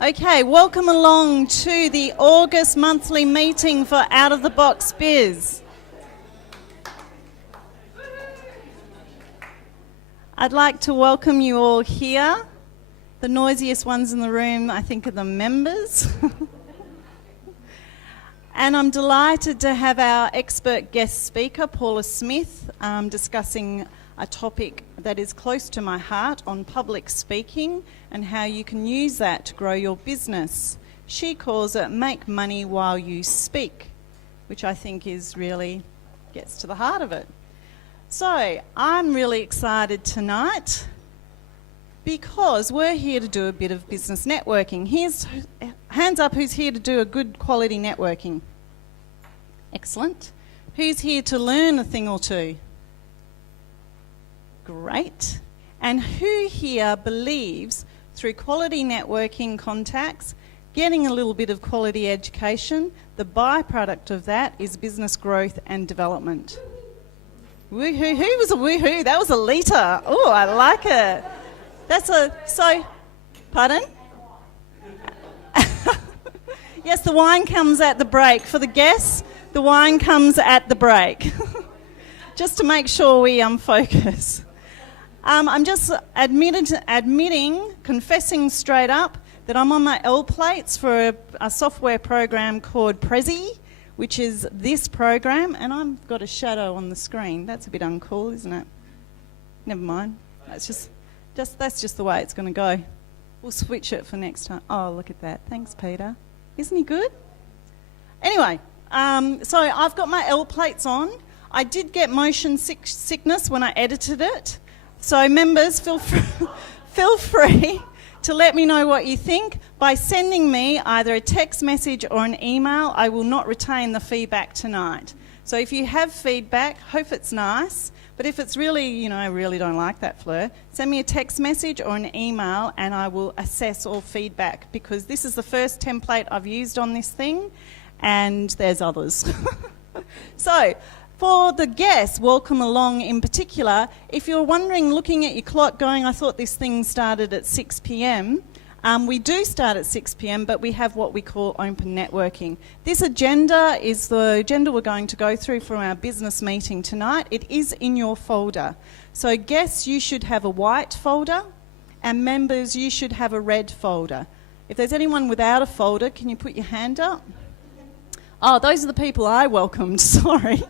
Okay, welcome along to the August monthly meeting for Out of the Box Biz. I'd like to welcome you all here. The noisiest ones in the room, I think, are the members. And I'm delighted to have our expert guest speaker, Paula Smith, discussing a topic that is close to my heart on public speaking and how you can use that to grow your business. She calls it Make Money While You Speak, which I think is really gets to the heart of it. So I'm really excited tonight because we're here to do a bit of business networking. Hands up who's here to do a good quality networking. Excellent. Who's here to learn a thing or two? Great. And who here believes through quality networking contacts, getting a little bit of quality education, the byproduct of that is business growth and development? Woohoo. Who was a woohoo? That was a litre. Oh, I like it. Pardon? Yes, the wine comes at the break. For the guests, the wine comes at the break. Just to make sure we focus. I'm just confessing straight up that I'm on my L plates for a software program called Prezi, which is this program, and I've got a shadow on the screen. That's a bit uncool, isn't it? Never mind. That's just the way it's going to go. We'll switch it for next time. Oh, look at that. Thanks, Peter. Isn't he good? Anyway, so I've got my L plates on. I did get motion sickness when I edited it. So members, feel free to let me know what you think by sending me either a text message or an email. I will not retain the feedback tonight. So if you have feedback, hope it's nice. But if it's really, I really don't like that, Fleur, send me a text message or an email and I will assess all feedback, because this is the first template I've used on this thing and there's others. So, for the guests, welcome along in particular. If you're wondering, looking at your clock going, I thought this thing started at 6 p.m. We do start at 6 p.m, but we have what we call open networking. This agenda is the agenda we're going to go through for our business meeting tonight. It is in your folder. So guests, you should have a white folder, and members, you should have a red folder. If there's anyone without a folder, can you put your hand up? Oh, those are the people I welcomed, sorry.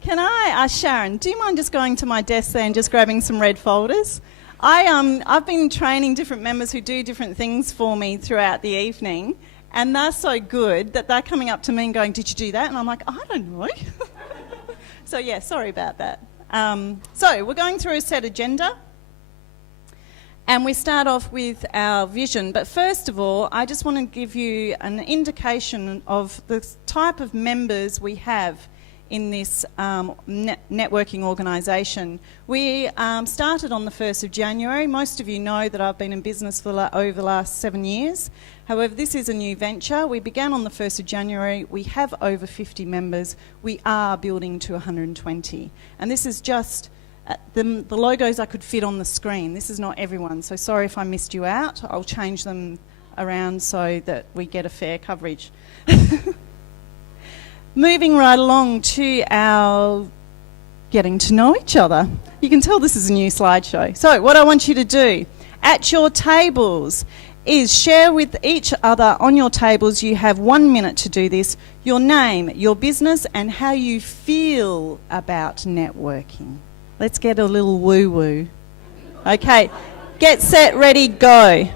Can I ask Sharon, do you mind just going to my desk there and just grabbing some red folders? I've been training different members who do different things for me throughout the evening, and they're so good that they're coming up to me and going, "Did you do that?" And I'm like, "I don't know." So yeah, sorry about that. So we're going through a set agenda. And we start off with our vision. But first of all, I just want to give you an indication of the type of members we have in this networking organisation. We started on the 1st of January. Most of you know that I've been in business for over the last 7 years. However, this is a new venture. We began on the 1st of January. We have over 50 members. We are building to 120. And this is just the logos I could fit on the screen. This is not everyone, so sorry if I missed you out. I'll change them around so that we get a fair coverage. Moving right along to our getting to know each other. You can tell this is a new slideshow. So what I want you to do at your tables is share with each other on your tables. You have 1 minute to do this. Your name, your business, and how you feel about networking. Let's get a little woo-woo. Okay, get set, ready, go.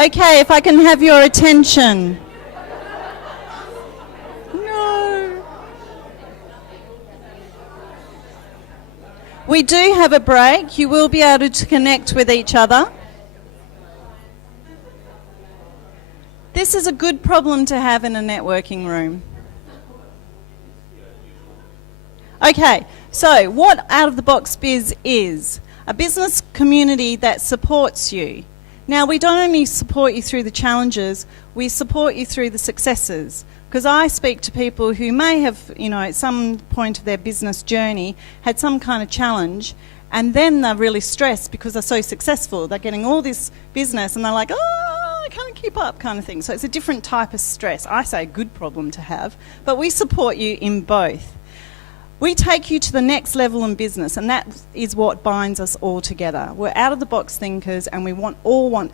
Okay, if I can have your attention. No. We do have a break. You will be able to connect with each other. This is a good problem to have in a networking room. Okay, so what Out of the Box Biz is? A business community that supports you. Now, we don't only support you through the challenges, we support you through the successes. Because I speak to people who may have, at some point of their business journey, had some kind of challenge, and then they're really stressed because they're so successful. They're getting all this business, and they're like, I can't keep up, kind of thing. So it's a different type of stress. I say a good problem to have, but we support you in both. We take you to the next level in business, and that is what binds us all together. We're out-of-the-box thinkers, and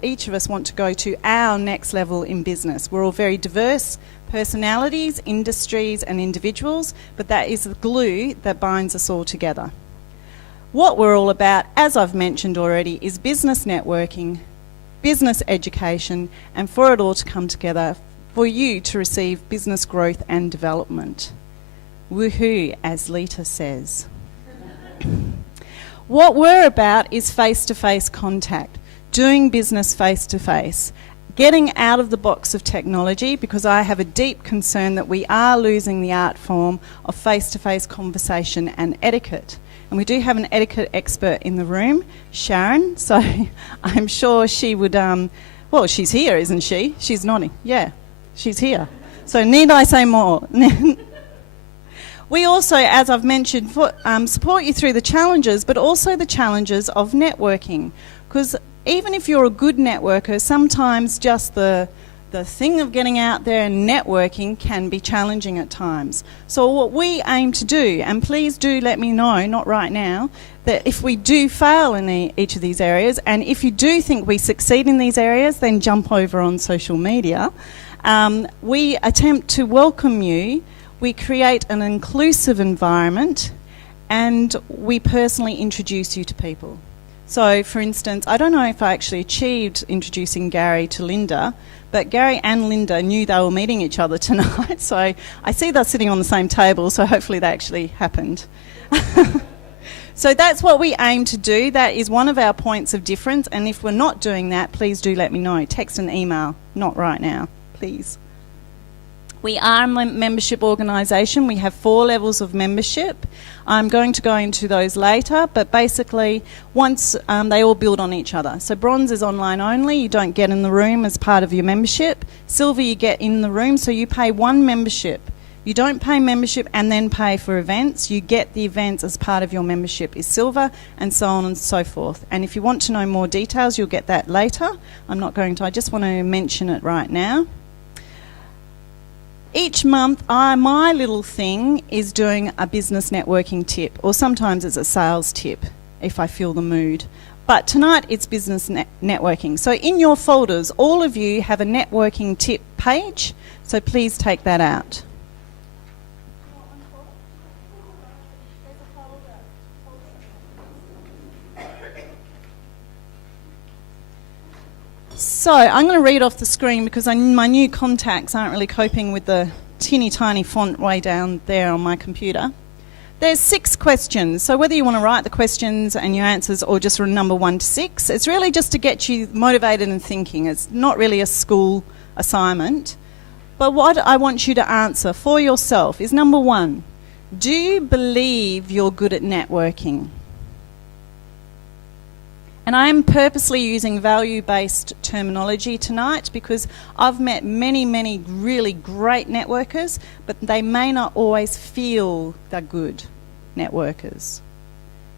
each of us want to go to our next level in business. We're all very diverse personalities, industries, and individuals, but that is the glue that binds us all together. What we're all about, as I've mentioned already, is business networking, business education, and for it all to come together for you to receive business growth and development. Woohoo, as Lita says. What we're about is face-to-face contact, doing business face-to-face, getting out of the box of technology, because I have a deep concern that we are losing the art form of face-to-face conversation and etiquette. And we do have an etiquette expert in the room, Sharon, so I'm sure she would, she's here, isn't she? She's nodding. Yeah, she's here. So need I say more? We also, as I've mentioned, support you through the challenges, but also the challenges of networking. Because even if you're a good networker, sometimes just the thing of getting out there and networking can be challenging at times. So what we aim to do, and please do let me know, not right now, that if we do fail in each of these areas, and if you do think we succeed in these areas, then jump over on social media. We attempt to welcome you. We create an inclusive environment, and we personally introduce you to people. So, for instance, I don't know if I actually achieved introducing Gary to Linda, but Gary and Linda knew they were meeting each other tonight, so I see they're sitting on the same table, so hopefully that actually happened. So that's what we aim to do. That is one of our points of difference, and if we're not doing that, please do let me know. Text and email, not right now, please. We are a membership organisation. We have 4 levels of membership. I'm going to go into those later, but basically once they all build on each other. So bronze is online only. You don't get in the room as part of your membership. Silver, you get in the room, so you pay one membership. You don't pay membership and then pay for events. You get the events as part of your membership is silver, and so on and so forth. And if you want to know more details, you'll get that later. I'm not going to. I just want to mention it right now. Each month, my little thing is doing a business networking tip, or sometimes it's a sales tip if I feel the mood. But tonight it's business networking. So in your folders, all of you have a networking tip page, so please take that out. So I'm going to read off the screen because my new contacts aren't really coping with the teeny tiny font way down there on my computer. There's 6 questions, so whether you want to write the questions and your answers or just number 1 to 6, it's really just to get you motivated and thinking. It's not really a school assignment. But what I want you to answer for yourself is number 1, do you believe you're good at networking? And I am purposely using value-based terminology tonight because I've met many, many really great networkers, but they may not always feel they're good networkers.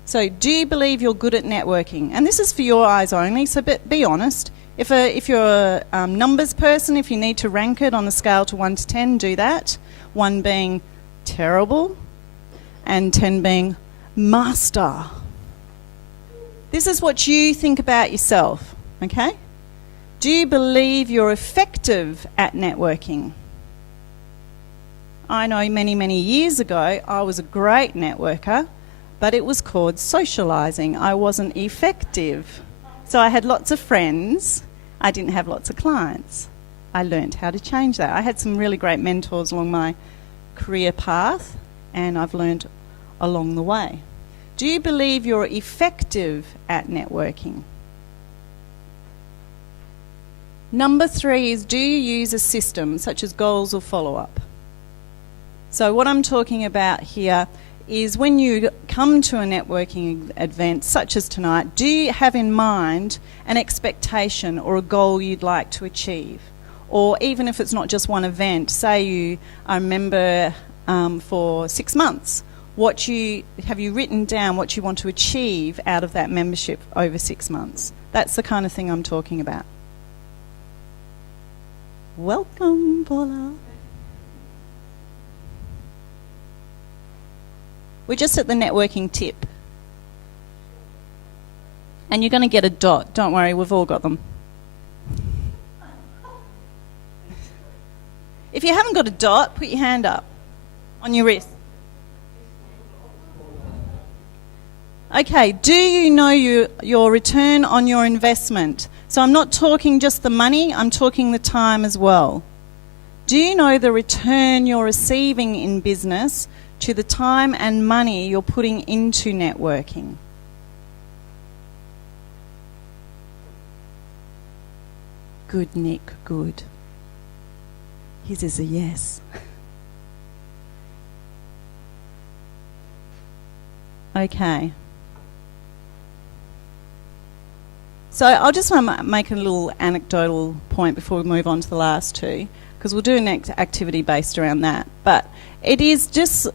So do you believe you're good at networking? And this is for your eyes only, so be honest. If you're a numbers person, if you need to rank it on a scale to 1 to 10, do that. 1 being terrible and 10 being master. This is what you think about yourself, okay? Do you believe you're effective at networking? I know many, many years ago I was a great networker, but it was called socialising. I wasn't effective. So I had lots of friends I didn't have lots of clients. I learned how to change that. I had some really great mentors along my career path, and I've learned along the way. Do you believe you're effective at networking? Number 3 is, do you use a system such as goals or follow-up? So what I'm talking about here is when you come to a networking event such as tonight, do you have in mind an expectation or a goal you'd like to achieve? Or even if it's not just one event, say you are a member for 6 months, have you written down what you want to achieve out of that membership over 6 months? That's the kind of thing I'm talking about. Welcome, Paula. We're just at the networking tip. And you're going to get a dot. Don't worry, we've all got them. If you haven't got a dot, put your hand up on your wrist. Okay, do you know your return on your investment? So I'm not talking just the money, I'm talking the time as well. Do you know the return you're receiving in business to the time and money you're putting into networking? Good, Nick, good. His is a yes. Okay. So I'll just make a little anecdotal point before we move on to the last two, because we'll do an activity based around that. But it is just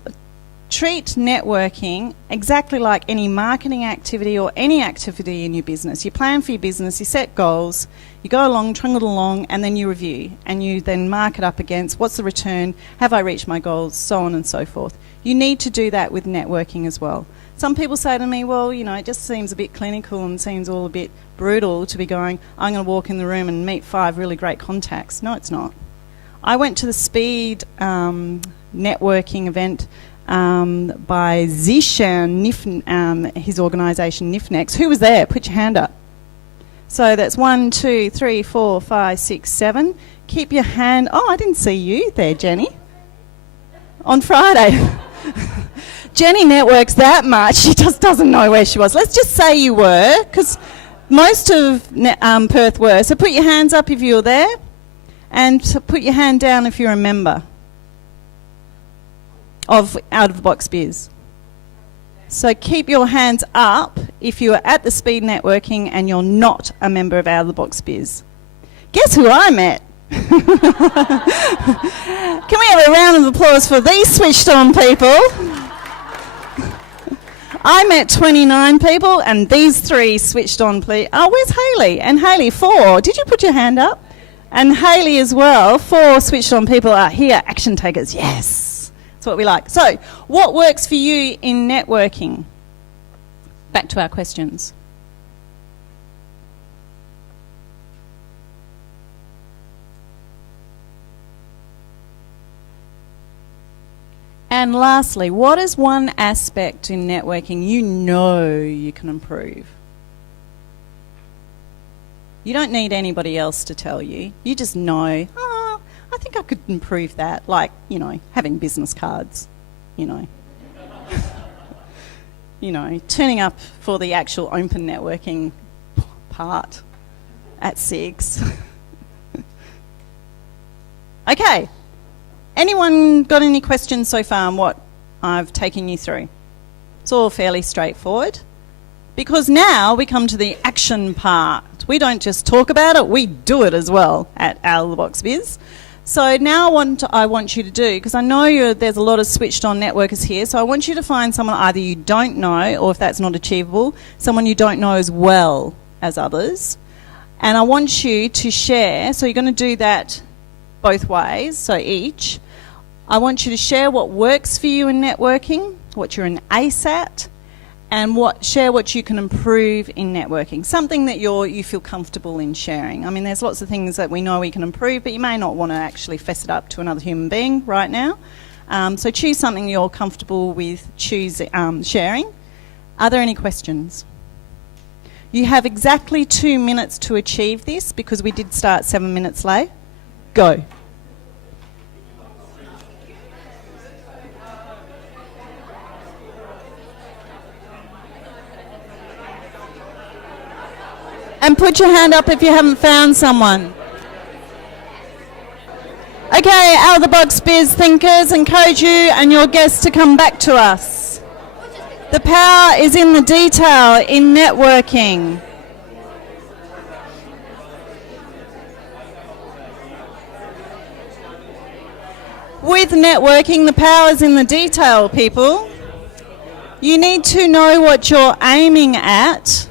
treat networking exactly like any marketing activity or any activity in your business. You plan for your business, you set goals, you go along, trundle along, and then you review. And you then mark it up against what's the return, have I reached my goals, so on and so forth. You need to do that with networking as well. Some people say to me, well, you know, it just seems a bit clinical and seems all a bit brutal to be going, I'm going to walk in the room and meet 5 really great contacts. No, it's not. I went to the Speed networking event by Zishan, his organisation Nifnex. Who was there? Put your hand up. So that's 1, 2, 3, 4, 5, 6, 7. Keep your hand... Oh, I didn't see you there, Jenny. On Friday. Jenny networks that much, she just doesn't know where she was. Let's just say you were, because most of Perth were. So put your hands up if you were there, and put your hand down if you're a member of Out of the Box Biz. So keep your hands up if you are at the Speed networking and you're not a member of Out of the Box Biz. Guess who I met? Can we have a round of applause for these switched on people? I met 29 people and these 3 switched on, please. Oh, where's Hayley? And Hayley, 4. Did you put your hand up? And Hayley as well. 4 switched on people are here. Action takers, yes. That's what we like. So, what works for you in networking? Back to our questions. And lastly, what is one aspect in networking you know you can improve? You don't need anybody else to tell you. You just know, oh, I think I could improve that. Like, you know, having business cards, you know. You know, turning up for the actual open networking part at 6. Okay. Anyone got any questions so far on what I've taken you through? It's all fairly straightforward. Because now we come to the action part. We don't just talk about it, we do it as well at Out of the Box Biz. So now I want you to do, because I know there's a lot of switched on networkers here, so I want you to find someone either you don't know, or if that's not achievable, someone you don't know as well as others. And I want you to share, so you're going to do that both ways, so each. I want you to share what works for you in networking, what you're an ace at, and share what you can improve in networking. Something that you feel comfortable in sharing. I mean, there's lots of things that we know we can improve, but you may not want to actually fess it up to another human being right now. So choose something you're comfortable with sharing. Are there any questions? You have exactly 2 minutes to achieve this because we did start 7 minutes late. Go. And put your hand up if you haven't found someone. Okay, out of the box biz thinkers, encourage you and your guests to come back to us. The power is in the detail in networking. With networking, the power is in the detail, people. You need to know what you're aiming at,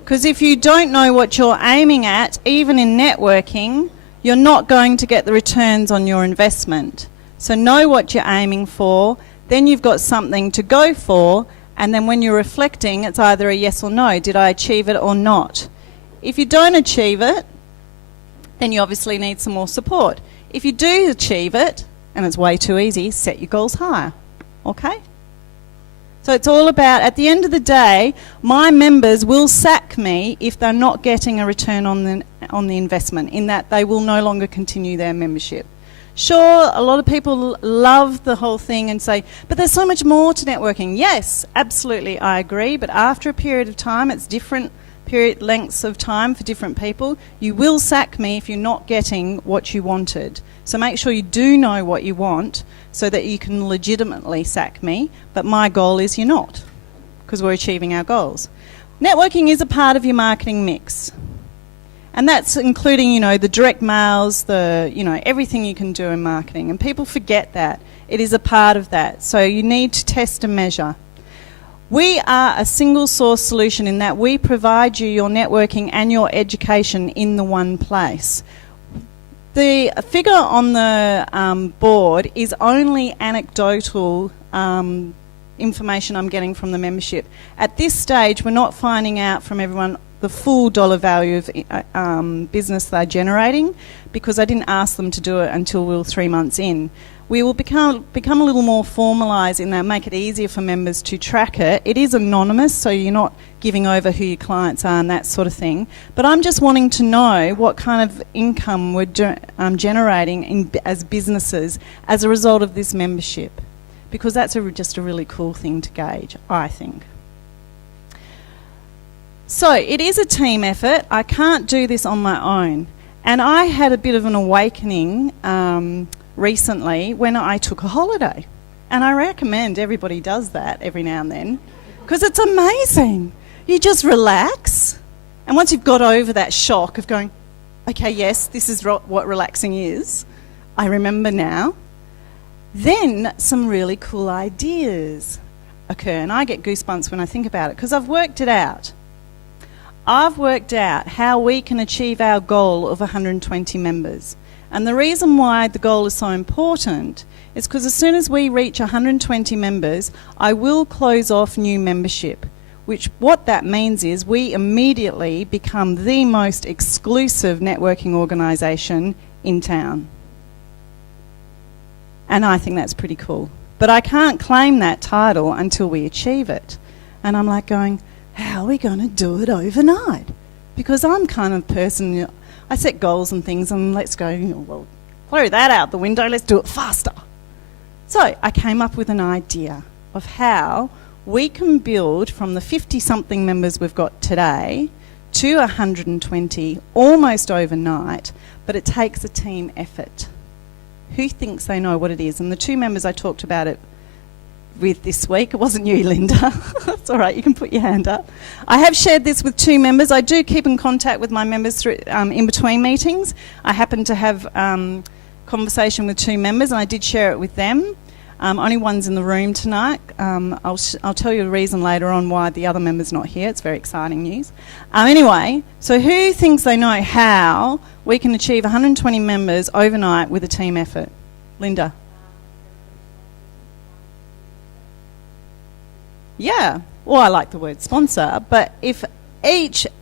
because if you don't know what you're aiming at, even in networking, you're not going to get the returns on your investment. So know what you're aiming for, then you've got something to go for, and then when you're reflecting, it's either a yes or no. Did I achieve it or not? If you don't achieve it, then you obviously need some more support. If you do achieve it, and it's way too easy, set your goals higher. Okay? So it's all about, at the end of the day, my members will sack me if they're not getting a return on the investment, in that they will no longer continue their membership. Sure, a lot of people love the whole thing and say, but there's so much more to networking. Yes, absolutely, I agree, but after a period of time, it's different period lengths of time for different people. You will sack me if you're not getting what you wanted. So make sure you do know what you want so that you can legitimately sack me, but my goal is you're not, because we're achieving our goals. Networking is a part of your marketing mix. And that's including, the direct mails, everything you can do in marketing. And people forget that. It is a part of that. So you need to test and measure. We are a single source solution in that we provide you your networking and your education in the one place. The figure on the board is only anecdotal information I'm getting from the membership. At this stage, we're not finding out from everyone the full dollar value of business they're generating, because I didn't ask them to do it until we were 3 months in. We will become a little more formalised in that, make it easier for members to track it. It is anonymous, so you're not giving over who your clients are and that sort of thing. But I'm just wanting to know what kind of income we're generating as businesses as a result of this membership, because that's just a really cool thing to gauge, I think. So it is a team effort. I can't do this on my own. And I had a bit of an awakening recently when I took a holiday. And I recommend everybody does that every now and then, because it's amazing. You just relax. And once you've got over that shock of going, okay, yes, this is what relaxing is, I remember now, then some really cool ideas occur. And I get goosebumps when I think about it, because I've worked it out. I've worked out how we can achieve our goal of 120 members. And the reason why the goal is so important is because as soon as we reach 120 members, I will close off new membership, which what that means is we immediately become the most exclusive networking organisation in town. And I think that's pretty cool. But I can't claim that title until we achieve it. And I'm like going, how are we going to do it overnight? Because I'm kind of person, I set goals and things and let's go, well, throw that out the window, let's do it faster. So I came up with an idea of how we can build from the 50-something members we've got today to 120 almost overnight, but it takes a team effort. Who thinks they know what it is? And the 2 members I talked about it with this week, it wasn't you, Linda. It's all right, you can put your hand up. I have shared this with 2 members. I do keep in contact with my members through in between meetings. I happened to have conversation with 2 members and I did share it with them. Only one's in the room tonight. I'll tell you the reason later on why the other member's not here. It's very exciting news. Anyway, so who thinks they know how we can achieve 120 members overnight with a team effort? Linda? Yeah, well, I like the word sponsor, but if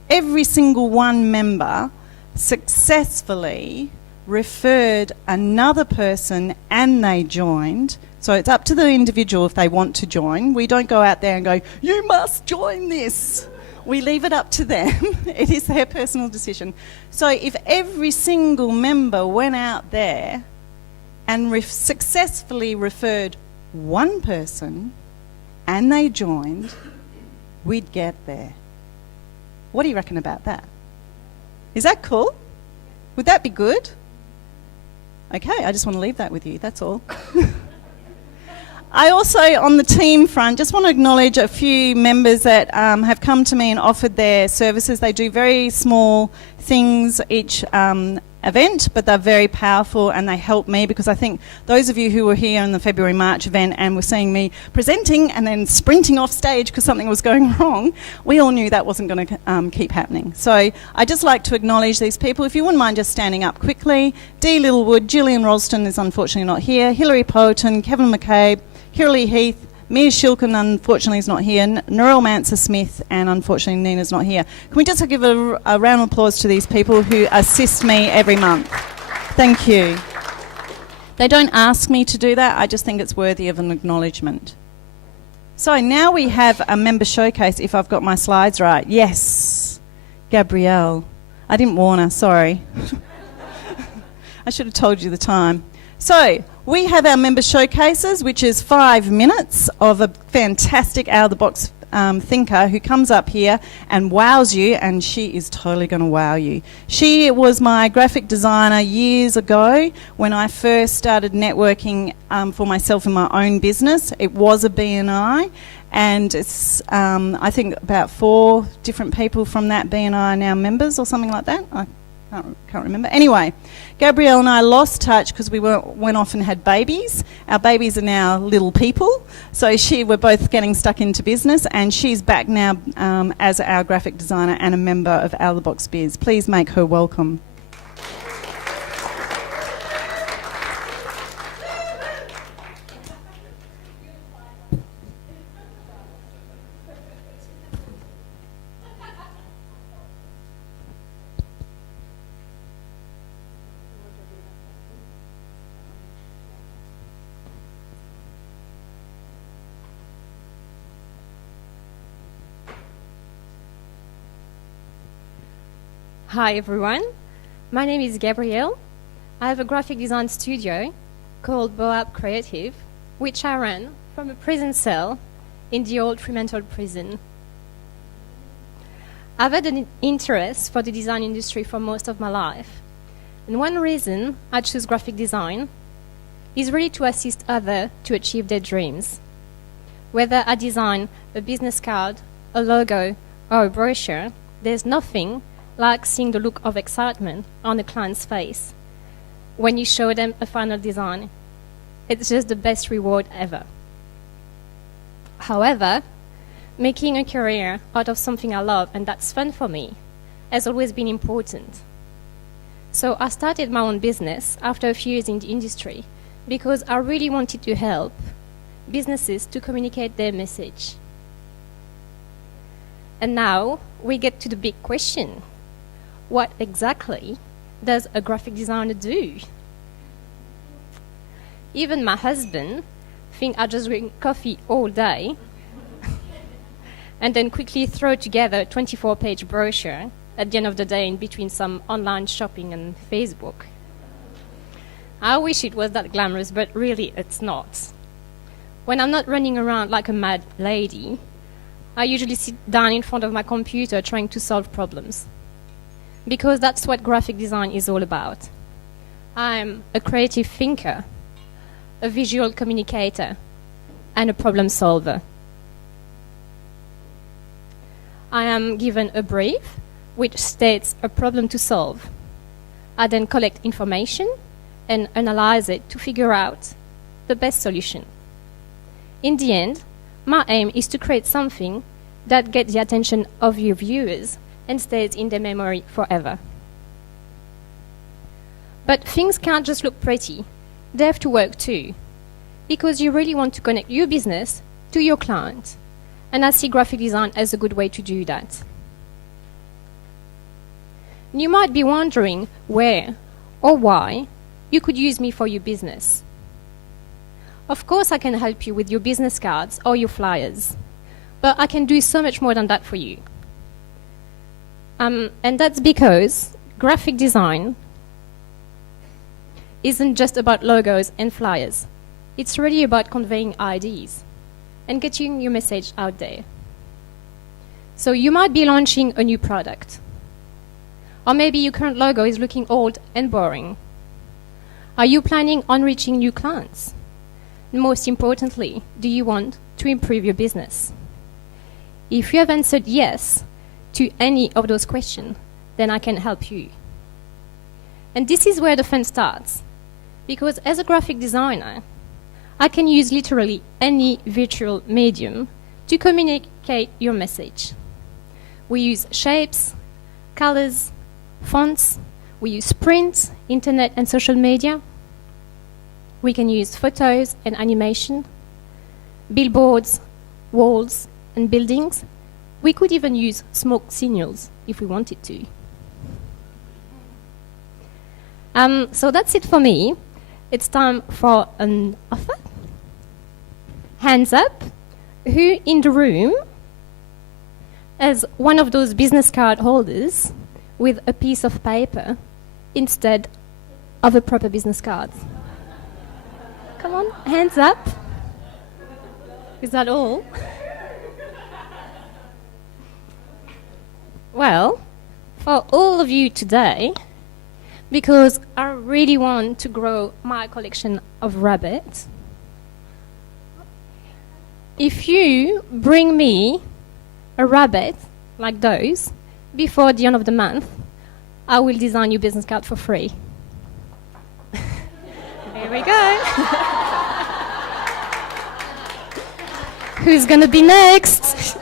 every single one member successfully referred another person and they joined, so it's up to the individual if they want to join. We don't go out there and go, you must join this. We leave it up to them. It is their personal decision. So if every single member went out there and successfully referred one person and they joined, we'd get there. What do you reckon about that? Is that cool? Would that be good? Okay, I just want to leave that with you, that's all. I also, on the team front, just want to acknowledge a few members that have come to me and offered their services. They do very small things each event, but they're very powerful and they help me, because I think those of you who were here in the February-March event and were seeing me presenting and then sprinting off stage because something was going wrong, we all knew that wasn't going to keep happening. So I'd just like to acknowledge these people. If you wouldn't mind just standing up quickly. Dee Littlewood, Gillian Ralston is unfortunately not here, Hilary Poulton, Kevin McCabe, Kiralee Heath, Mia Shilkin unfortunately is not here, Narelle Manser-Smith, and unfortunately Nina's not here. Can we just give a round of applause to these people who assist me every month? Thank you. They don't ask me to do that, I just think it's worthy of an acknowledgement. So now we have a member showcase, if I've got my slides right. Yes, Gabrielle. I didn't warn her, sorry. I should have told you the time. So, we have our member showcases, which is 5 minutes of a fantastic out-of-the-box thinker who comes up here and wows you, and she is totally going to wow you. She was my graphic designer years ago when I first started networking for myself in my own business. It was a BNI, and it's, I think about 4 different people from that BNI are now members or something like that. I can't remember. Anyway, Gabrielle and I lost touch because we went off and had babies. Our babies are now little people. So we're both getting stuck into business, and she's back now as our graphic designer and a member of Box Biz. Please make her welcome. Hi everyone, my name is Gabrielle. I have a graphic design studio called Boab Creative, which I run from a prison cell in the old Fremantle prison. I've had an interest for the design industry for most of my life, and one reason I choose graphic design is really to assist others to achieve their dreams. Whether I design a business card, a logo, or a brochure, there's nothing like seeing the look of excitement on a client's face when you show them a final design. It's just the best reward ever. However, making a career out of something I love and that's fun for me has always been important. So I started my own business after a few years in the industry because I really wanted to help businesses to communicate their message. And now we get to the big question. What exactly does a graphic designer do? Even my husband thinks I just drink coffee all day and then quickly throw together a 24-page brochure at the end of the day in between some online shopping and Facebook. I wish it was that glamorous, but really it's not. When I'm not running around like a mad lady, I usually sit down in front of my computer trying to solve problems. Because that's what graphic design is all about. I'm a creative thinker, a visual communicator, and a problem solver. I am given a brief which states a problem to solve. I then collect information and analyze it to figure out the best solution. In the end, my aim is to create something that gets the attention of your viewers and stays in their memory forever. But things can't just look pretty. They have to work too, because you really want to connect your business to your client. And I see graphic design as a good way to do that. You might be wondering where or why you could use me for your business. Of course I can help you with your business cards or your flyers, but I can do so much more than that for you. And that's because graphic design isn't just about logos and flyers. It's really about conveying ideas and getting your message out there. So you might be launching a new product. Or maybe your current logo is looking old and boring. Are you planning on reaching new clients? And most importantly, do you want to improve your business? If you have answered yes to any of those questions, then I can help you. And this is where the fun starts. Because as a graphic designer, I can use literally any virtual medium to communicate your message. We use shapes, colors, fonts. We use print, internet, and social media. We can use photos and animation, billboards, walls, and buildings. We could even use smoke signals if we wanted to. So that's it for me. It's time for an offer. Hands up. Who in the room has one of those business card holders with a piece of paper instead of a proper business card? Come on, hands up. Is that all? Well, for all of you today, because I really want to grow my collection of rabbits, if you bring me a rabbit like those before the end of the month, I will design your business card for free. There we go. Who's going to be next?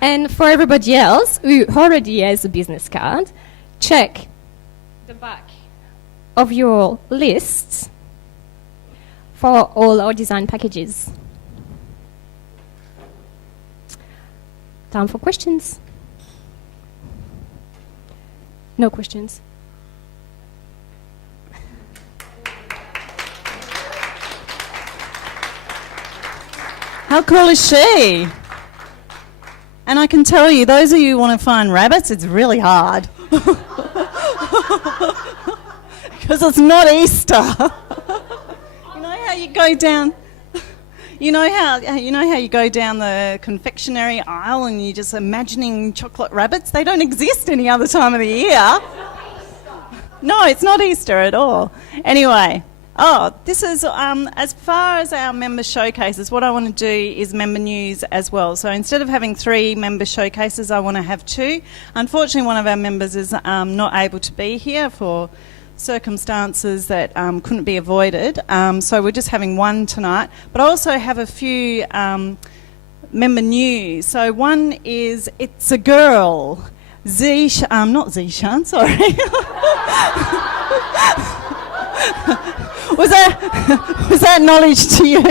And for everybody else who already has a business card, check the back of your list for all our design packages. Time for questions. No questions. How cool is she? And I can tell you, those of you who want to find rabbits, it's really hard. Because it's not Easter. You know how you go down... You know how you go down the confectionery aisle and you're just imagining chocolate rabbits? They don't exist any other time of the year. No, it's not Easter at all. Anyway, this is as far as our member showcases, what I want to do is member news as well. So instead of having 3 member showcases, I want to have 2. Unfortunately, one of our members is not able to be here for circumstances that couldn't be avoided. So we're just having 1 tonight. But I also have a few member news. So one is, it's a girl. Not Zishan, sorry. Was that knowledge to you?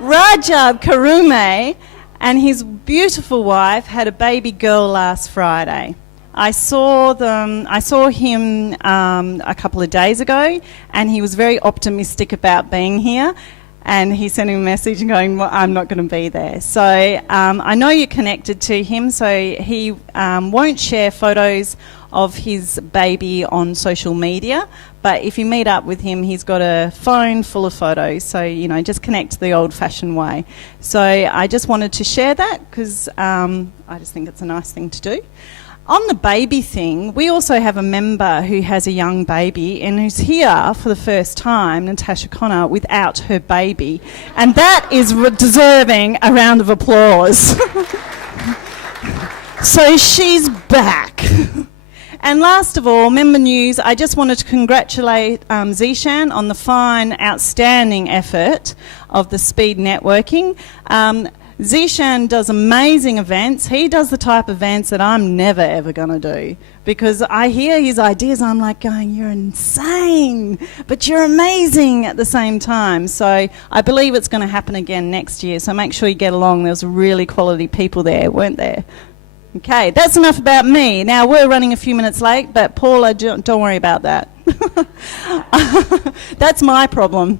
Rajab Karume and his beautiful wife had a baby girl last Friday. I saw him a couple of days ago, and he was very optimistic about being here. And he sent him a message and going, well, I'm not going to be there. So I know you're connected to him, so he won't share photos of his baby on social media. But if you meet up with him, he's got a phone full of photos. So, just connect the old-fashioned way. So I just wanted to share that because I just think it's a nice thing to do. On the baby thing, we also have a member who has a young baby and who's here for the first time, Natasha Connor, without her baby. And that is deserving a round of applause. So she's back. And last of all, member news, I just wanted to congratulate Zishan on the fine, outstanding effort of the speed networking. Zishan does amazing events. He does the type of events that I'm never, ever going to do. Because I hear his ideas, I'm like going, you're insane, but you're amazing at the same time. So I believe it's going to happen again next year. So make sure you get along. There was really quality people there, weren't there? Okay, that's enough about me. Now, we're running a few minutes late, but Paula, don't worry about that. That's my problem.